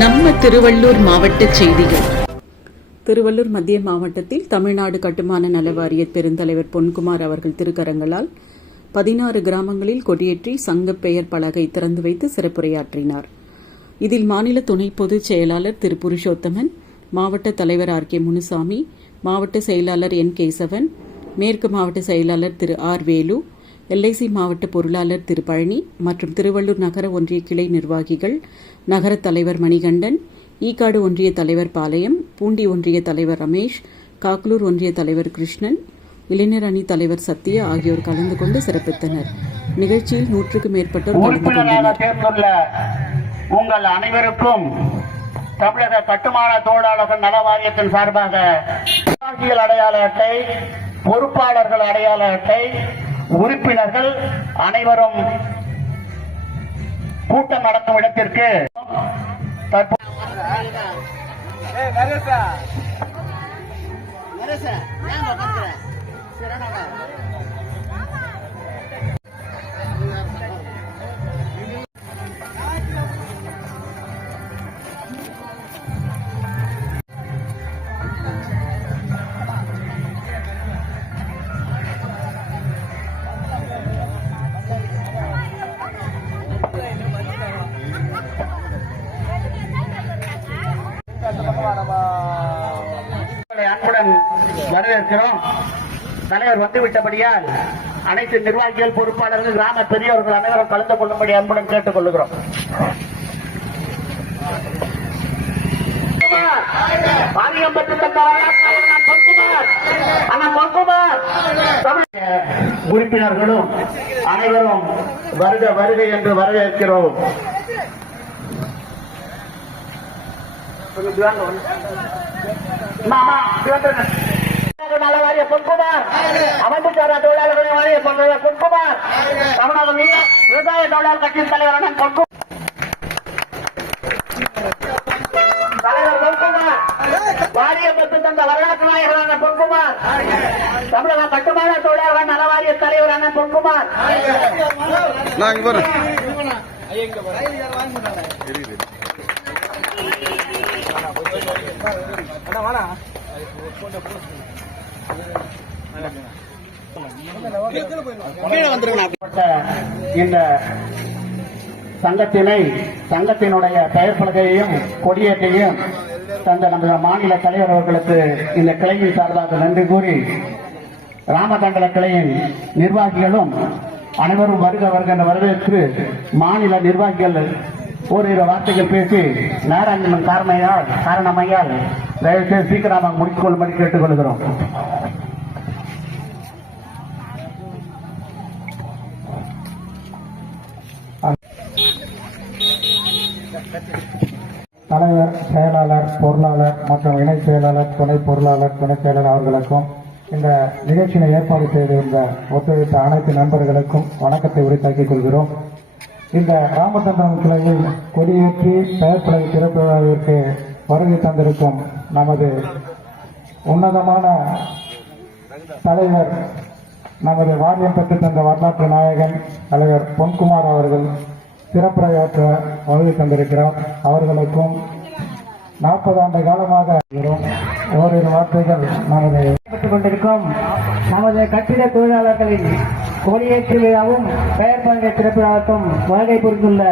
நம்ம திருவள்ளூர் மாவட்ட செய்திகள். திருவள்ளூர் மத்திய மாவட்டத்தில் தமிழ்நாடு கட்டுமான நல வாரிய பெருந்தலைவர் பொன்குமார் அவர்கள் திருக்கரங்களால் 16 கிராமங்களில் கொடியேற்றி சங்க பெயர் பலகை திறந்து வைத்து சிறப்புரையாற்றினார். இதில் மாநில துணை பொதுச் செயலாளர் திரு புருஷோத்தமன், மாவட்ட தலைவர் ஆர்.கே. முனுசாமி, மாவட்ட செயலாளர் என். கேசவன், மேற்கு மாவட்ட செயலாளர் திரு ஆர். வேலு, LIC மாவட்ட பொருளாளர் திரு பழனி மற்றும் திருவள்ளூர் நகர ஒன்றிய கிளை நிர்வாகிகள், நகர தலைவர் மணிகண்டன், ஈக்காடு ஒன்றிய தலைவர் பாளையம், பூண்டி ஒன்றிய தலைவர் ரமேஷ், காக்கலூர் ஒன்றிய தலைவர் கிருஷ்ணன், இளைஞர் அணி தலைவர் சத்யா ஆகியோர் கலந்து கொண்டு சிறப்பித்தனர். நிகழ்ச்சியில் 100க்கும் மேற்பட்டோர் கலந்து கொண்டனர். உங்கள் அனைவருக்கும் தமிழக கட்டுமான தொழிலாளர்கள் நல வாரியத்தின் சார்பாக அடையாள அட்டை, பொறுப்பாளர்கள் அடையாள அட்டை, உறுப்பினர்கள் அனைவரும் கூட்டம் நடத்தும் இடத்திற்கு அன்புடன் வரவேற்கிறோம். தலைவர் வந்துவிட்டபடியால் அனைத்து நிர்வாகிகள், பொறுப்பாளர்கள், கிராம பெரியவர்கள் அனைவரும் கலந்து கொள்ளும்படி அன்புடன் கேட்டுக் கொள்கிறோம். உறுப்பினர்களும் அனைவரும் வருக வருக என்று வரவேற்கிறோம். நலவாரிய பொன்குமார், அமைப்புச்சாரா தொழிலாளர்கள் வாரிய பொன்குமார், தமிழக விவசாய தொழிலாளர் கட்சியின் தலைவரான பொன்குமார், தலைவர் பொன்குமார், வாரிய பெற்று தந்த வரலாற்று நாயகரான பொன்குமார், தமிழக கட்டுமான தொழிலாளர் நலவாரிய தலைவரான பொன்குமார், இந்த சங்கத்தினுடைய பெயர் பலகையையும் கொடியேற்றையும் தந்த நமது மாநில தலைவர் அவர்களுக்கு இந்த கிளையின் சார்பாக நன்றி கூறி, ராமதண்டல கிளையின் நிர்வாகிகளும் அனைவரும் வருக வருக என்ற வரவேற்று மாநில நிர்வாகிகள் ஓரிரு வார்த்தைகள் பேசி நேரம் காரணமையால் தயவுசெய்து சீக்கிரமாக முடித்துக் கொள்ளும்படி கேட்டுக் கொள்கிறோம். தலைவர், செயலாளர், பொருளாளர் மற்றும் இணை செயலாளர், துணை பொருளாளர், துணை செயலாளர் அவர்களுக்கும் இந்த நிகழ்ச்சியை ஏற்பாடு செய்திருந்த ஒத்துழைத்த அனைத்து நண்பர்களுக்கும் வணக்கத்தை உரித்தாக்கிக் கொள்கிறோம். இந்த ராமச்சந்திரன் கிளையில் கொடியேற்றி பெயர் பலகை திறப்பு விழாவிற்கு வருகை தந்திருக்கும் நமது உன்னதமான தலைவர், நமது வாரியம் பெற்று தந்த வரலாற்று நாயகன் தலைவர் பொன்குமார் அவர்கள் சிறப்புரையாற்ற வருகை தந்திருக்கிறார். அவர்களுக்கும் 40 ஆண்டு காலமாக ஓரிரு வார்த்தைகள் நடைபெற்றுக் கொண்டிருக்கும் நமது கட்டிட தொழிலாளர்களின் கொடியேற்று விழாவும் பெயர் பலகை திறப்பு விழாவுக்கும் வருகை புரிந்துள்ள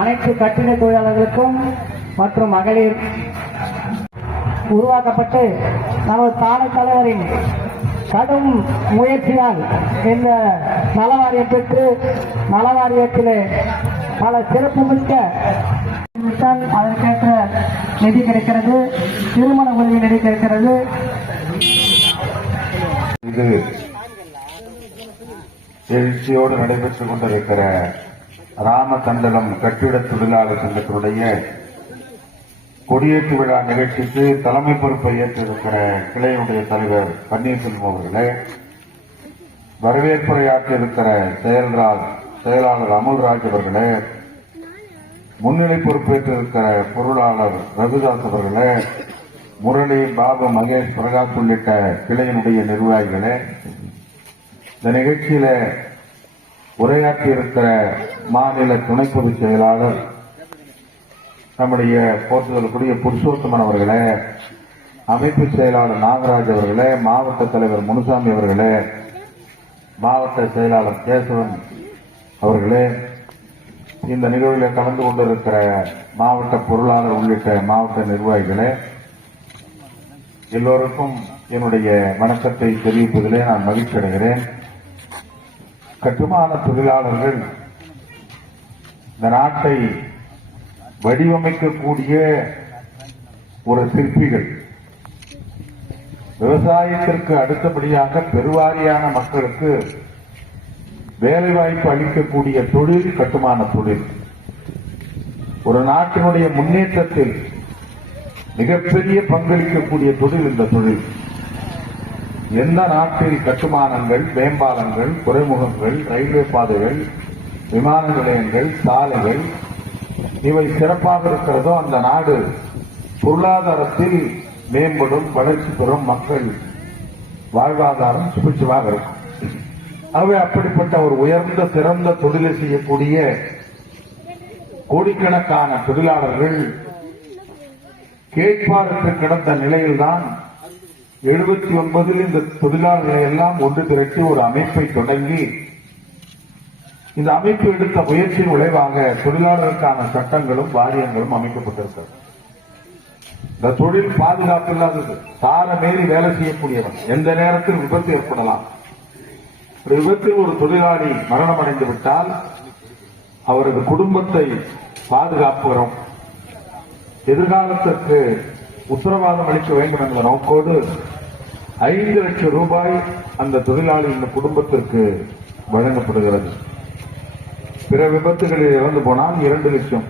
அனைத்து கட்டிட தொழிலாளர்களுக்கும் மற்றும் மகளிர் உருவாக்கப்பட்டு நமது தானை தலைவரின் கடும் முயற்சியால் இந்த நலவாரியம் பெற்று நலவாரியத்திலே பல சிறப்புமிக்க அதற்கேற்ற நிதி கிடைக்கிறது, திருமண உதவி நிதி கிடைக்கிறது. இது எழுச்சியோடு நடைபெற்றுக் கொண்டிருக்கிற ராமதண்டலம் கட்டிட தொழிலாளர் சங்கத்தினுடைய கொடியேற்று விழா நிகழ்ச்சிக்கு தலைமை பொறுப்பை ஏற்றிருக்கிற கிளையினுடைய தலைவர் பன்னீர்செல்வம் அவர்களே, வரவேற்புரையாற்றியிருக்கிற செயலாளர் அமுல்ராஜ் அவர்களே, முன்னிலை பொறுப்பேற்றிருக்கிற பொருளாளர் ரகுதாஸ் அவர்களே, முரளி, பாபு, மகேஷ், பிரகாஷ் உள்ளிட்ட கிளையினுடைய நிர்வாகிகளே, இந்த நிகழ்ச்சியில உரையாற்றியிருக்கிற மாநில துணை பொதுச் செயலாளர் நம்முடைய போற்றுதலுக்குரிய புருஷோத்தமன் அவர்களே, அமைப்பு செயலாளர் நாகராஜ் அவர்களே, மாவட்ட தலைவர் முனுசாமி அவர்களே, மாவட்ட செயலாளர் கேசவன் அவர்களே, இந்த நிகழ்வில் கலந்து கொண்டிருக்கிற மாவட்ட பொருளாளர் உள்ளிட்ட மாவட்ட நிர்வாகிகளே, எல்லோருக்கும் என்னுடைய வணக்கத்தை தெரிவிப்பதிலே நான் மகிழ்ச்சி அடைகிறேன். கட்டுமான தொழிலாளர்கள் இந்த நாட்டை வடிவமைக்கக்கூடிய ஒரு சிற்பிகள். விவசாயத்திற்கு அடுத்தபடியாக பெருவாரியான மக்களுக்கு வேலைவாய்ப்பு அளிக்கக்கூடிய தொழில் கட்டுமான தொழில். ஒரு நாட்டினுடைய முன்னேற்றத்தில் மிகப்பெரிய பங்களிக்கக்கூடிய தொழில் இந்த தொழில். எந்த நாட்டில் கட்டுமானங்கள், மேம்பாலங்கள், துறைமுகங்கள், ரயில்வே பாதைகள், விமான நிலையங்கள், சாலைகள் இவை சிறப்பாக இருக்கிறதோ அந்த நாடு பொருளாதாரத்தில் மேம்படும், வளர்ச்சி பெறும், மக்கள் வாழ்வாதாரம் சுபிட்சமாக இருக்கும். ஆகவே அப்படிப்பட்ட ஒரு உயர்ந்த சிறந்த தொழிலை செய்யக்கூடிய கோடிக்கணக்கான தொழிலாளர்கள் கேட்பாரற்று கிடந்த நிலையில்தான் 79 இந்த தொழிலாளர்களை எல்லாம் ஒன்று திரட்டி ஒரு அமைப்பை தொடங்கி இந்த அமைப்பு எடுத்த முயற்சியின் விளைவாக தொழிலாளர்களுக்கான சட்டங்களும் வாரியங்களும் அமைக்கப்பட்டிருக்கிறது. இந்த தொழில் பாதுகாப்பு இல்லாதது, சார மீறி வேலை செய்யக்கூடியவன், எந்த நேரத்தில் விபத்து ஏற்படலாம். ஒரு விபத்தில் ஒரு தொழிலாளி மரணம் அடைந்து விட்டால் அவரது குடும்பத்தை பாதுகாப்புகிறோம், எதிர்காலத்திற்கு உத்தரவாதம் அளிக்க வேண்டும் என்ற நோக்கோடு 5 லட்சம் ரூபாய் அந்த தொழிலாளியின் குடும்பத்திற்கு வழங்கப்படுகிறது. பிற விபத்துகளில் இறந்து போனால் 2 லட்சம்.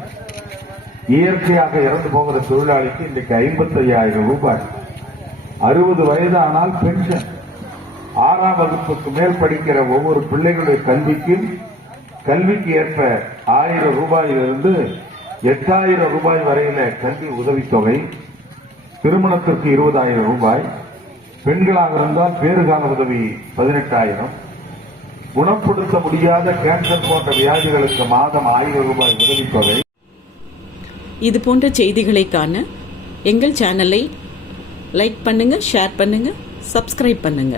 இயற்கையாக இறந்து போகிற தொழிலாளிக்கு இன்றைக்கு 55,000 ரூபாய். 60 வயதானால் பென்ஷன். 6ஆம் வகுப்புக்கு மேல் படிக்கிற ஒவ்வொரு பிள்ளைகளுடைய கல்விக்கு ஏற்ப 1000 ரூபாயிலிருந்து 8000 ரூபாய் வரையில கல்வி உதவித்தொகை, திருமணத்திற்கு 20,000 ரூபாய், பெண்களாக இருந்தால் பேறுகால உதவி 18,000, குணப்படுத்த முடியாத கேன்சர் போன்ற வியாதிகளுக்கு மாதம் 1000 ரூபாய் உதவித்தொகை. இது போன்ற செய்திகளை காண எங்கள் சேனலை லைக் பண்ணுங்க, ஷேர் பண்ணுங்க, சப்ஸ்கிரைப் பண்ணுங்க.